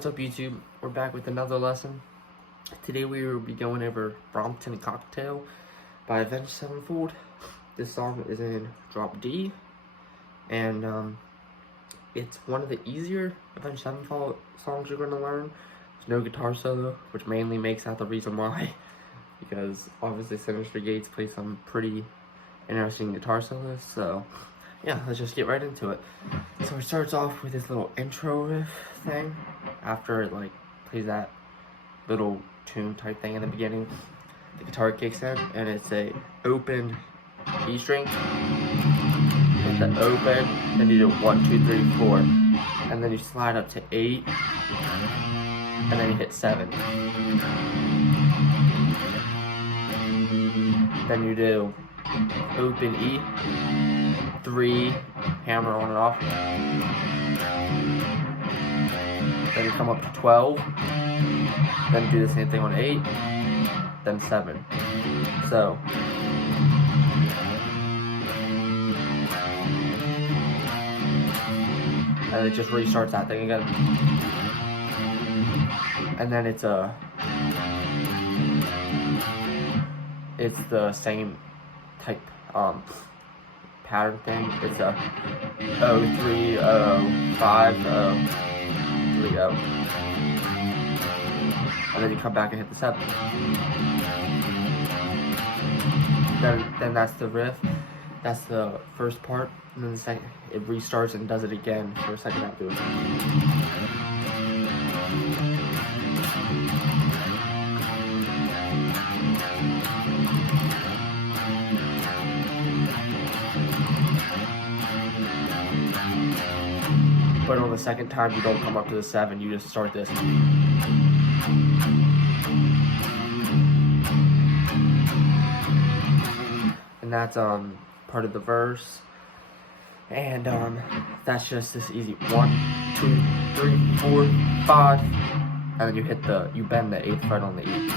What's up, YouTube? We're back with another lesson. Today we will be going over Brompton Cocktail by Avenged Sevenfold. This song is in drop D, and it's one of the easier Avenged Sevenfold songs you're going to learn. There's no guitar solo, which mainly makes that the reason why, because obviously Sinister Gates plays some pretty interesting guitar solos. So yeah, let's just get right into it. So it starts off with this little intro riff thing. After it like plays that little tune type thing in the beginning, the guitar kicks in and it's a open E string. Hit the open, then you do 1, 2, 3, 4, and then you slide up to 8, and then you hit 7. Then you do open E, 3, hammer on and off. Then you come up to 12, then do the same thing on 8, then 7. So, and it just restarts that thing again. And then it's the same type pattern thing. It's a 0, 3, 0, 5, 0, 3, 0. And then you come back and hit the 7. Then that's the riff. That's the first part. And then the second, it restarts and does it again for a second afterwards. But on the second time, you don't come up to the 7, you just start this. And that's part of the verse. And that's just this easy 1, 2, 3, 4, 5, and then you bend the 8th fret on the E.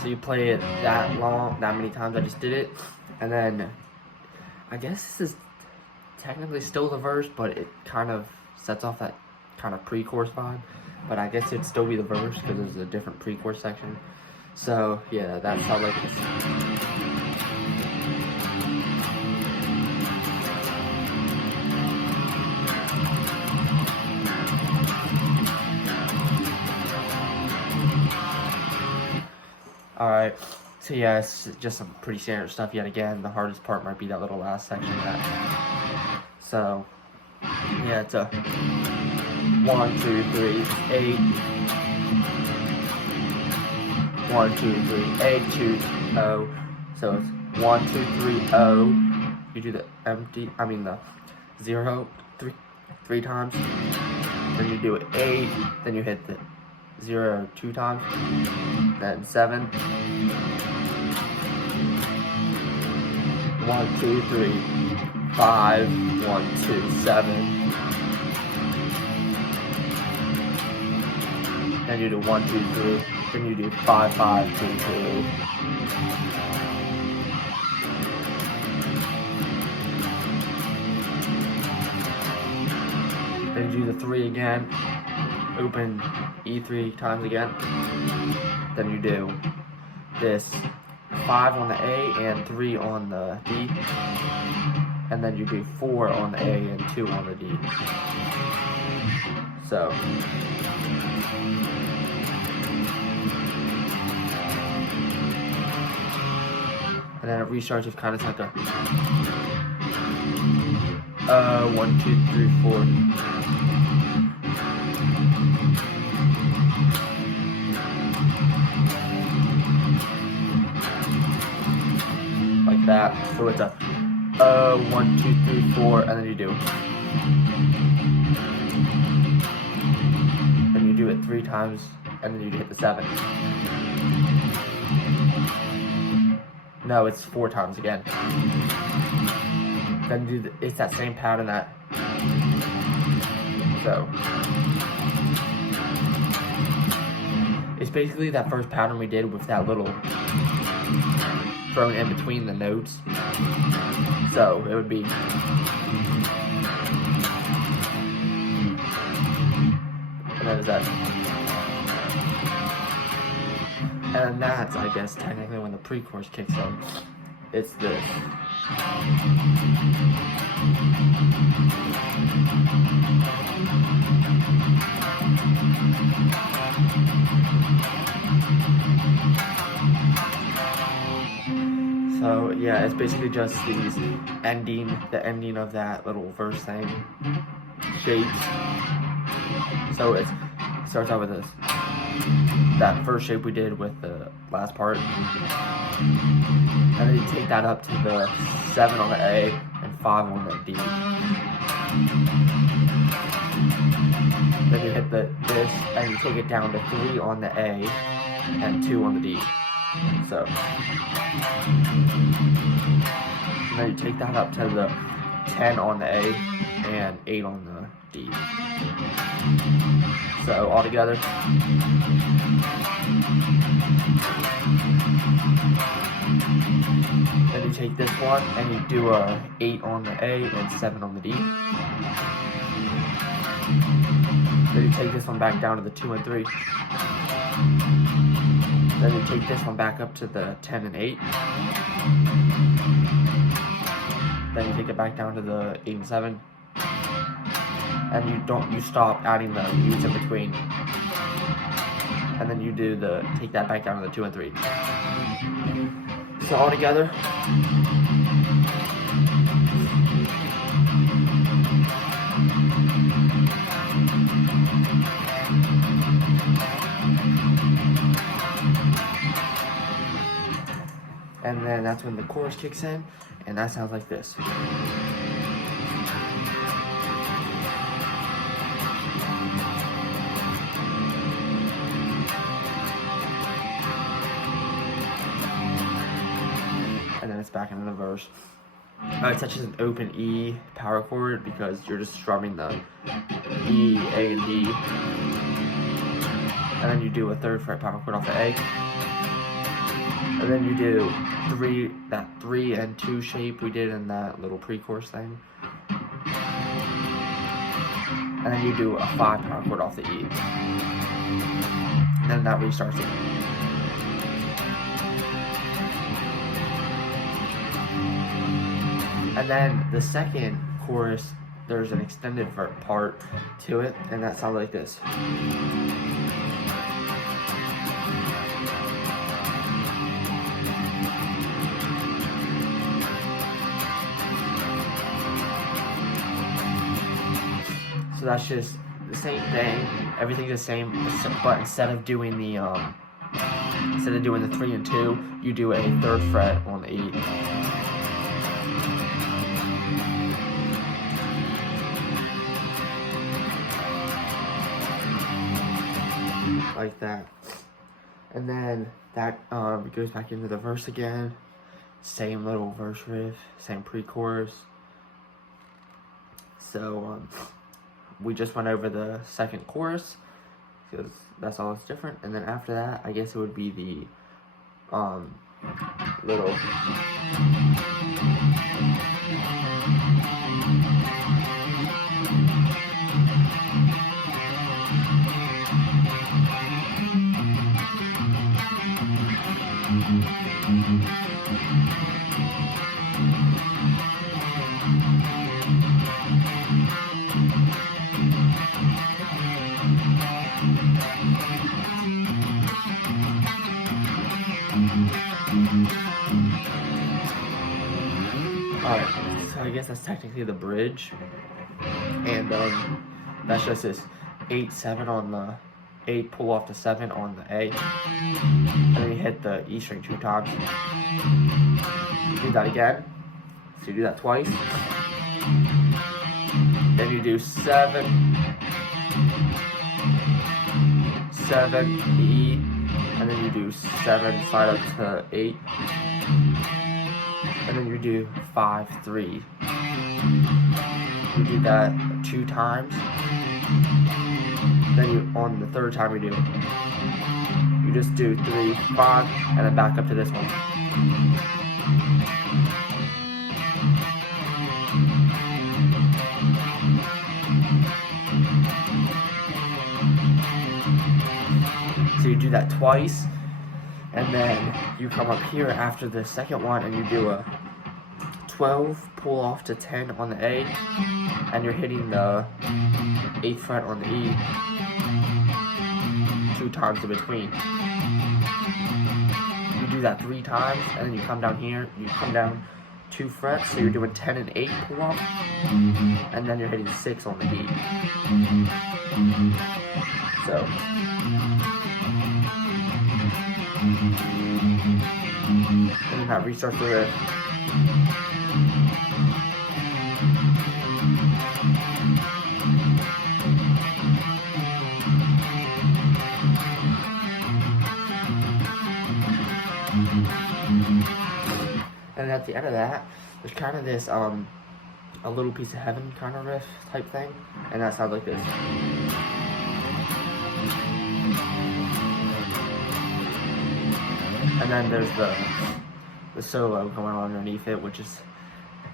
So you play it that many times. I just did it, and then I guess this is technically still the verse, but it kind of sets off that kind of pre-chorus vibe. But I guess it'd still be the verse because there's a different pre-chorus section. So yeah, that's how like this. Alright, so yeah, it's just some pretty standard stuff yet again. The hardest part might be that little last section of that. So, yeah, it's a 1, 2, 3, 8. 1, 2, 3, 8, 2, 0. So it's 1, 2, 3, 0. You do the the 0, 3 times. Then you do it 8. Then you hit the 0 2 times, then 7. 1, 2, 3, 5, 1, 2, 7. Then you do 1, 2, 3. Then you do 5, 5, 2, 2. Then you do the 3 again. Open E 3 times again. Then you do this 5 on the A and 3 on the D. And then you do 4 on the A and 2 on the D. So. And then it restarts with kind of like a 1, 2, 3, 4. Like that. So it's a 1, 2, 3, 4, and then you do. Then you do it 3 times, and then you hit the 7. No, it's 4 times again. then it's that same pattern that, so it's basically that first pattern we did with that little thrown in between the notes. So it would be, and that is that. And that's, I guess, technically when the pre-chorus kicks in. It's this. So yeah, it's basically just these the ending of that little verse thing, shapes. So it starts out with this, that first shape we did with the last part, and then you take that up to the 7 on the A and 5 on the D. Then you hit this, and you take it down to 3 on the A and 2 on the D. So, and then you take that up to the 10 on the A and 8 on the D. So all together. Then you take this one and you do a 8 on the A and 7 on the D. Then you take this one back down to the 2 and 3. Then you take this one back up to the 10 and 8. Then you take it back down to the 8 and 7. And you stop adding the U's in between. And then you do take that back down to the 2 and 3. So all together. And then that's when the chorus kicks in, and that sounds like this. And then it's back into the verse. It's such as an open E power chord because you're just strumming the E, A, and D. And then you do a 3rd fret power chord off the A. And then you do that 3 and 2 shape we did in that little pre-chorus thing. And then you do a 5 power chord off the E. And then that restarts it. And then the second chorus, there's an extended part to it, and that sounds like this. So that's just the same thing, everything's the same, but instead of doing the 3 and 2, you do a 3rd fret on the E. Like that. And then that goes back into the verse again. Same little verse riff, same pre-chorus. So we just went over the second chorus because that's all that's different. And then after that, I guess it would be the little Alright, so I guess that's technically the bridge, and that's just this 8-7 on the 8, pull off the 7 on the A, and then you hit the E string 2 times. Do that again, so you do that twice, then you do 7, 7, E, and then you do 7 slide up to 8, and then you do 5, 3, You do that 2 times. Then on the 3rd time you do it, you just do 3, 5, and then back up to this one. So you do that twice, and then you come up here after the second one and you do a 12, pull off to 10 on the A, and you're hitting the 8th fret on the E 2 times in between. You do that 3 times, and then you come down here, you come down 2 frets, so you're doing 10 and 8 pull off, and then you're hitting 6 on the E. So, and that restarts the riff. And at the end of that, there's kind of this a little piece of heaven kind of riff type thing, and that sounds like this. And then there's the solo going on underneath it, which is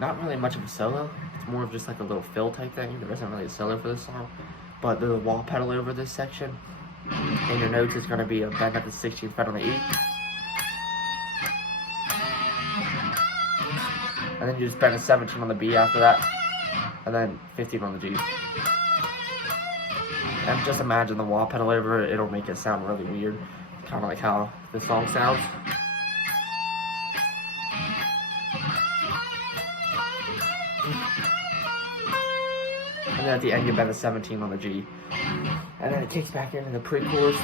not really much of a solo. It's more of just like a little fill type thing. There isn't really a solo for this song, but the wah pedal over this section in your notes is going to be a bend at the 16th fret on the E. And then you just bend a 17 on the B after that, and then 15 on the G. And just imagine the wah pedal over it, it'll make it sound really weird. Kind of like how this song sounds. And then at the end you bend a 17 on the G. And then it kicks back into the pre-chorus.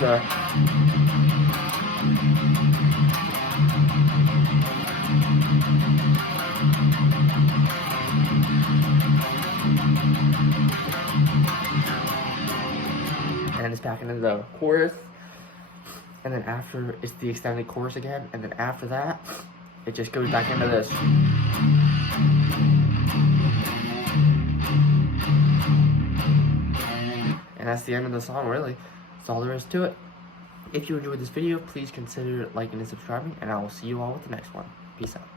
And it's back into the chorus. And then after, it's the extended chorus again. And then after that, it just goes back into this. And that's the end of the song, really. That's all there is to it. If you enjoyed this video, please consider liking and subscribing. And I will see you all with the next one. Peace out.